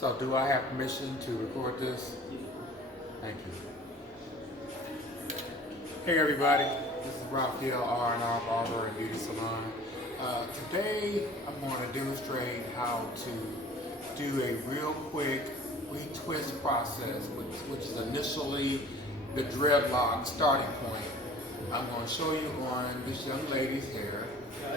So do I have permission to record this? Thank you. Hey everybody, this is Raphael R&R Barber and Beauty Salon. Today I'm going to demonstrate how to do a real quick retwist process, which is initially the dreadlock starting point. I'm going to show you on this young lady's hair.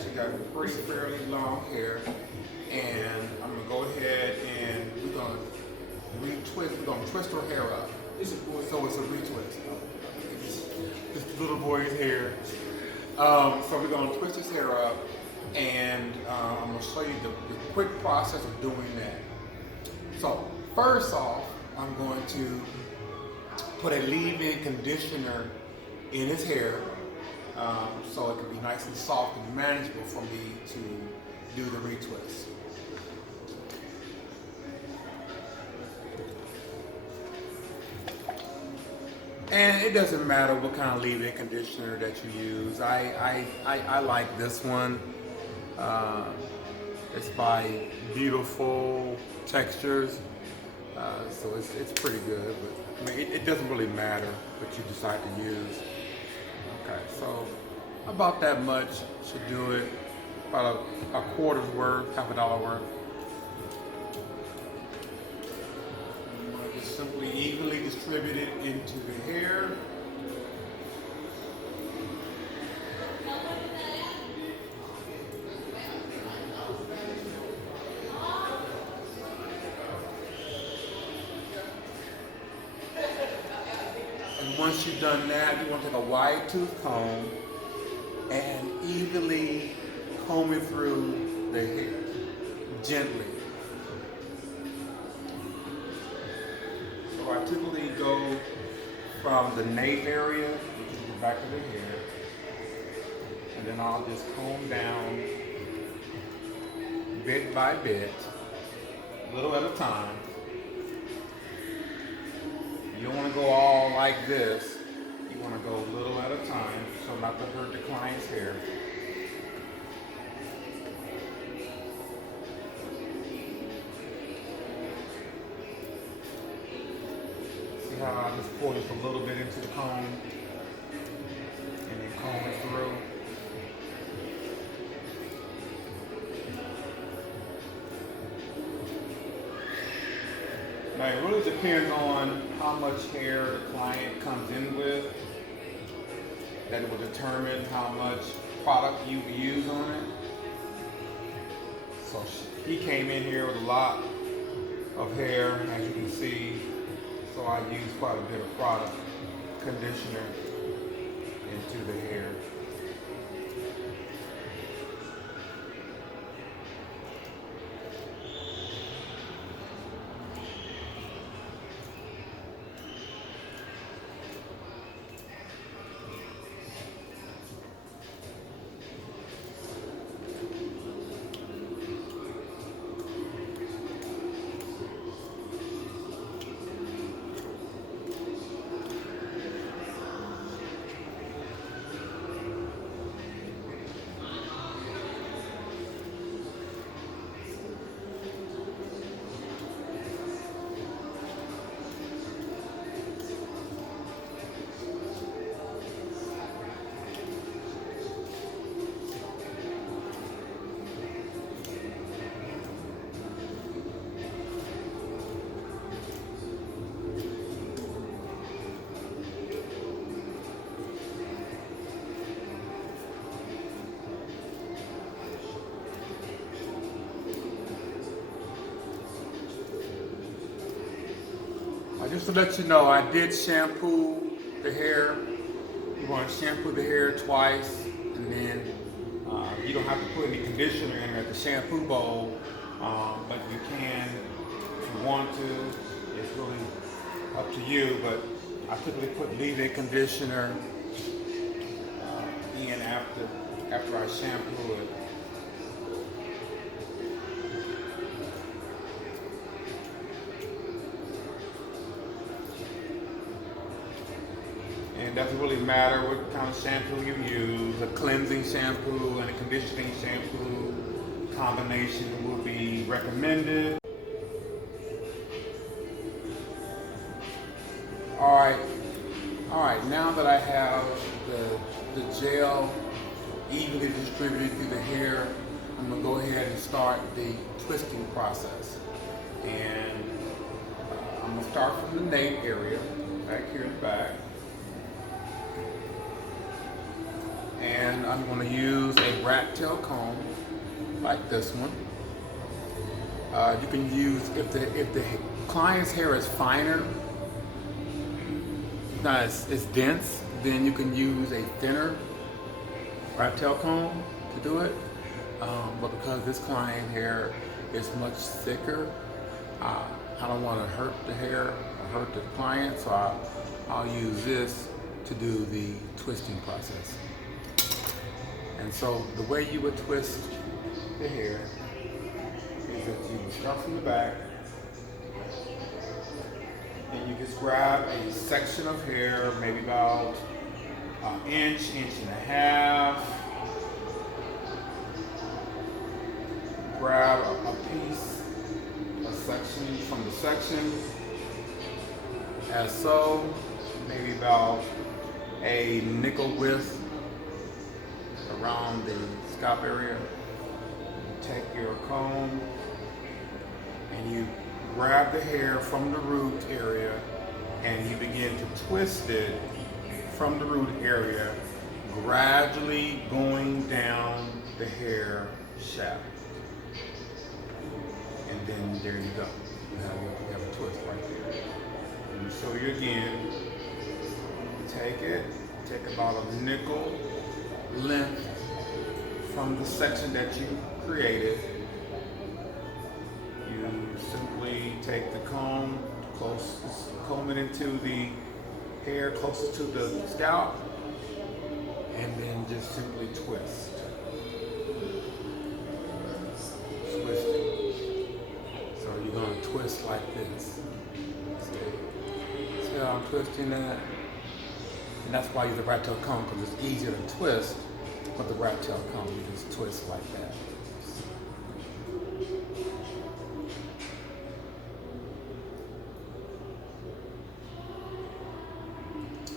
She got pretty fairly long hair, and I'm going to go ahead and we're going to retwist. We're going to twist her hair up. So it's a retwist. This little boy's hair. So we're going to twist his hair up, and I'm going to show you the quick process of doing that. So first off, I'm going to put a leave-in conditioner in his hair, so it can be nice and soft and manageable for me to do the retwist. And it doesn't matter what kind of leave-in conditioner that you use. I like this one. It's by Beautiful Textures, so it's pretty good. But I mean, it doesn't really matter what you decide to use. Okay, so about that much should do it. About a quarter's worth, half a dollar worth. Just simply evenly distribute it into the hair. And once you've done that, you want to take a wide tooth comb and evenly comb it through the hair, gently. So I typically go from the nape area, which is the back of the hair, and then I'll just comb down bit by bit, a little at a time. You don't want to go all like this. You want to go a little at a time, so not to hurt the client's hair. See how I just pour just a little bit into the comb and then comb it through. Now it really depends on how much hair the client comes in with. That will determine how much product you use on it. So he came in here with a lot of hair, as you can see. So I used quite a bit of product, conditioner, into the hair. Just to let you know, I did shampoo the hair. You want to shampoo the hair twice, and then you don't have to put any conditioner in at the shampoo bowl, but you can if you want to. It's really up to you, but I typically put leave-in conditioner in after I shampoo it. And it doesn't really matter what kind of shampoo you use. A cleansing shampoo and a conditioning shampoo combination will be recommended. Alright, now that I have the gel evenly distributed through the hair, I'm going to go ahead and start the twisting process. And I'm going to start from the nape area, back here in the back. And I'm going to use a rat tail comb like this one. You can use, if the client's hair is finer, not as dense, then you can use a thinner rat tail comb to do it. But because this client hair is much thicker, I don't want to hurt the hair or hurt the client, so I'll use this to do the twisting process. And so the way you would twist the hair is that you would start from the back and you just grab a section of hair, maybe about an inch and a half. Grab a piece, a section from the section, as so, maybe about a nickel width around the scalp area. You take your comb and you grab the hair from the root area and you begin to twist it from the root area, gradually going down the hair shaft. And then there you go. You have a twist right there. And show you again. Take about a nickel length from the section that you created. You simply take the comb, comb it into the hair closest to the scalp, and then just simply twist. Twist it. So you're going to twist like this. See how I'm twisting that? And that's why I use the rat tail comb, because it's easier to twist with the rat tail comb. You just twist like that.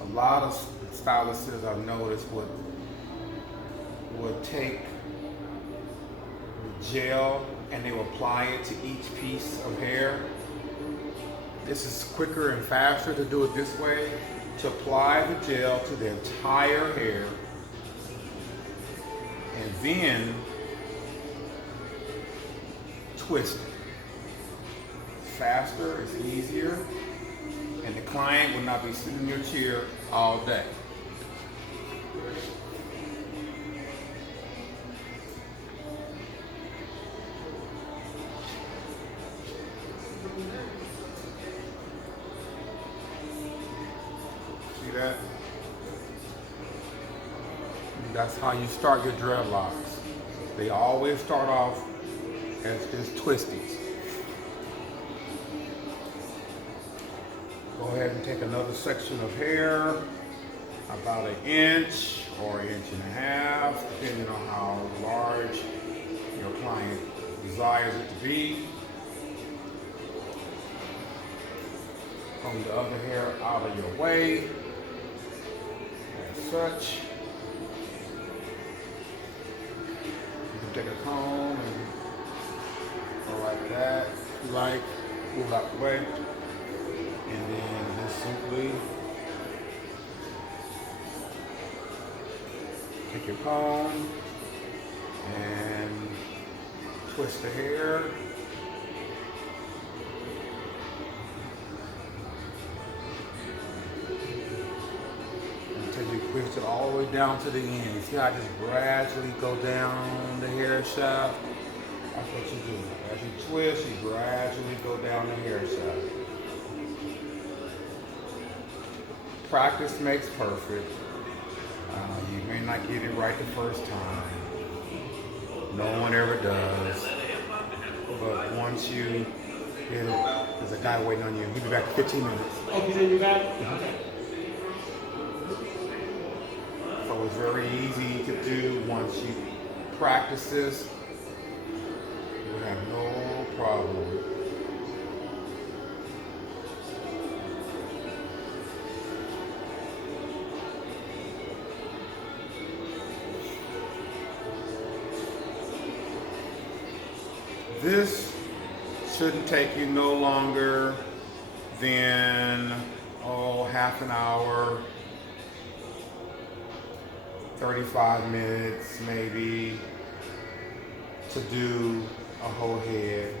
A lot of stylists I've noticed would take the gel and they will apply it to each piece of hair. This is quicker and faster to do it this way, to apply the gel to the entire hair, and then twist it. It's faster, it's easier, and the client will not be sitting in your chair all day. See that? And that's how you start your dreadlocks. They always start off as just twisties. Go ahead and take another section of hair, about 1 inch or 1.5 inches, depending on how large your client desires it to be. Comb the other hair out of your way, as such. You can take a comb and go like that, if you like, move out the way. And then just simply take your comb and twist the hair. Until you twist it all the way down to the end. See how I just gradually go down the hair shaft? That's what you do. As you twist, you gradually go down the hair shaft. Practice makes perfect. You may not get it right the first time. No one ever does. But once you get it, there's a guy waiting on you. He'll be back in 15 minutes. Oh, you said you got it? Okay. So it's very easy to do once you practice this. You will have no problem. this shouldn't take you no longer than, half an hour, 35 minutes maybe, to do a whole head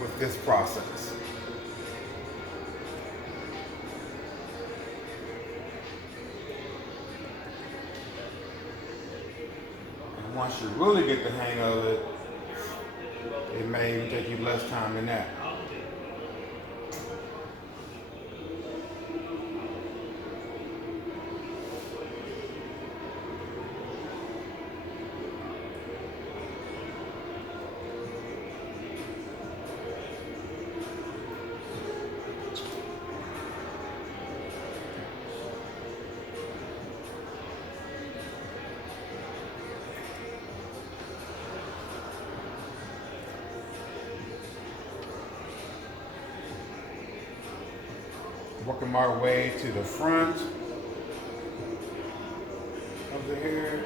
with this process. And once you really get the hang of it, it may even take you less time than that. Working my way to the front of the hair.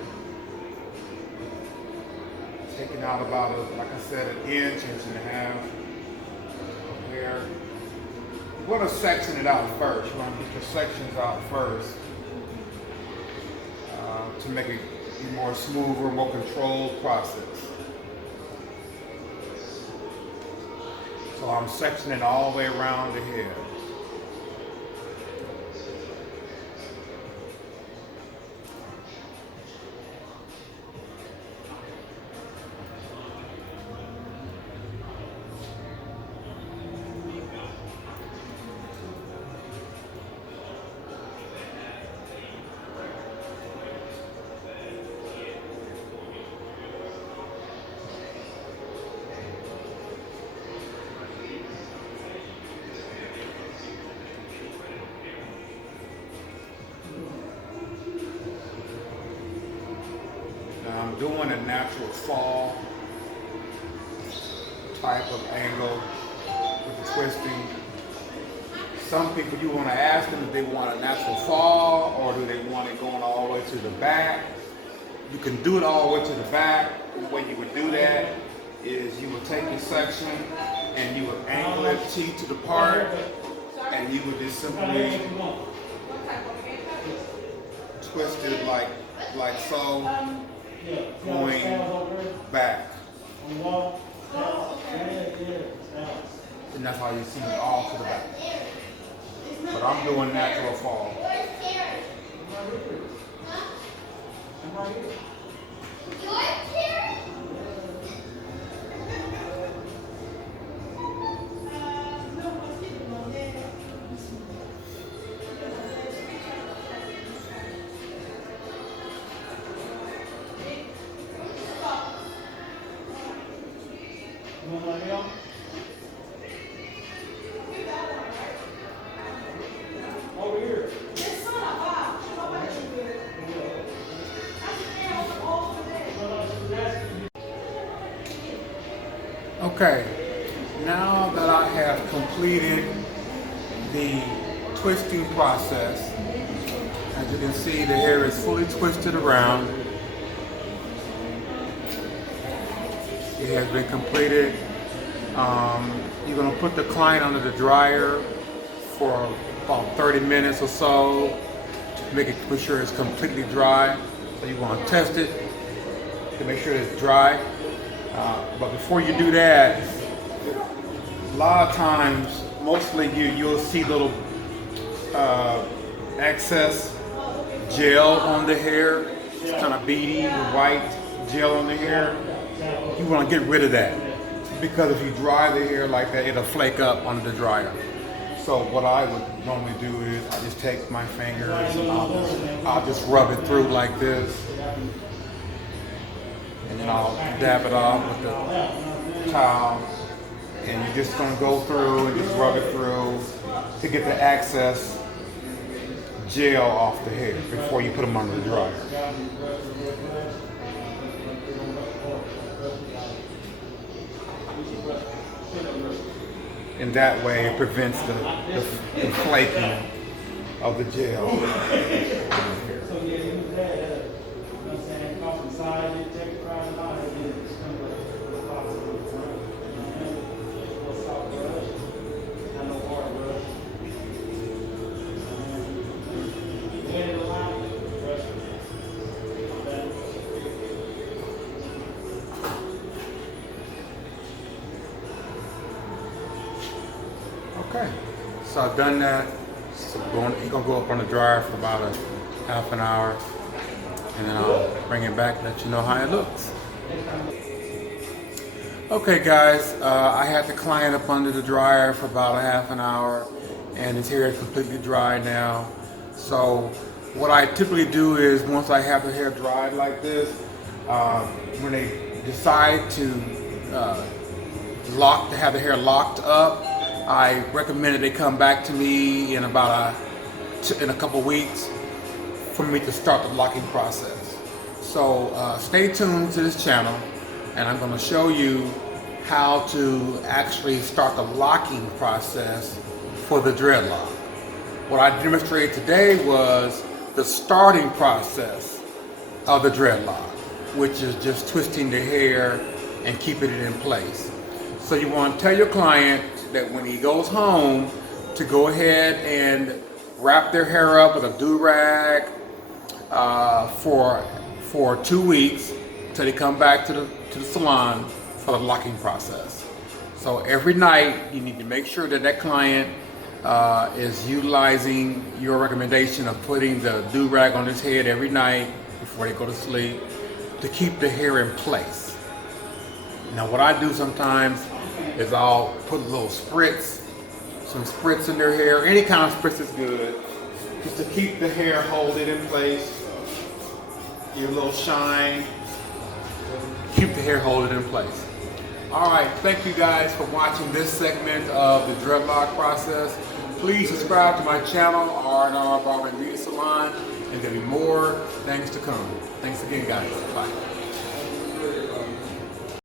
Taking out about, like I said, an inch and a half of hair. You want to section it out first. You want to get your sections out first to make it a more smoother, more controlled process. So I'm sectioning all the way around the head. I'm doing a natural fall type of angle with the twisting. Some people, you want to ask them if they want a natural fall or do they want it going all the way to the back. You can do it all the way to the back. The way you would do that is you would take your section and you would angle it T to the part, and you would just simply twist it like so, going back. And that's how you see it all to the back. But I'm doing natural fall. Over here. Okay, now that I have completed the twisting process, as you can see, the hair is fully twisted around. It has been completed. You're going to put the client under the dryer for about 30 minutes or so to make sure it's completely dry. So you want to test it to make sure it's dry. But before you do that, a lot of times, mostly you'll see little excess gel on the hair. It's kind of beady with white gel on the hair. You want to get rid of that, because if you dry the hair like that, it'll flake up under the dryer. So what I would normally do is I just take my fingers and I'll just rub it through like this. And then I'll dab it off with the towel. And you're just going to go through and just rub it through to get the excess gel off the hair before you put them under the dryer. In that way, it prevents the flaking of the gel. So yeah, use that. You know what I'm saying? Come from the side, you take it around the line. Okay, so I've done that. So it's gonna go up on the dryer for about a half an hour, and then I'll bring it back and let you know how it looks. Okay guys, I had the client up under the dryer for about a half an hour, and his hair is completely dry now. So what I typically do is, once I have the hair dried like this, when they decide to have the hair locked up, I recommend that they come back to me in in a couple weeks for me to start the locking process. So stay tuned to this channel, and I'm going to show you how to actually start the locking process for the dreadlock. What I demonstrated today was the starting process of the dreadlock, which is just twisting the hair and keeping it in place. So you want to tell your client that when he goes home to go ahead and wrap their hair up with a do-rag for 2 weeks till they come back to the salon for the locking process. So every night you need to make sure that that client is utilizing your recommendation of putting the do-rag on his head every night before they go to sleep to keep the hair in place. Now what I do sometimes is I'll put a little spritz, some spritz in their hair. Any kind of spritz is good, just to keep the hair, hold it in place, give a little shine, keep the hair, hold it in place. All right, thank you guys for watching this segment of the dreadlock process. Please subscribe to my channel, R&R Barber and Beauty Salon, and there'll be more things to come. Thanks again, guys. Bye.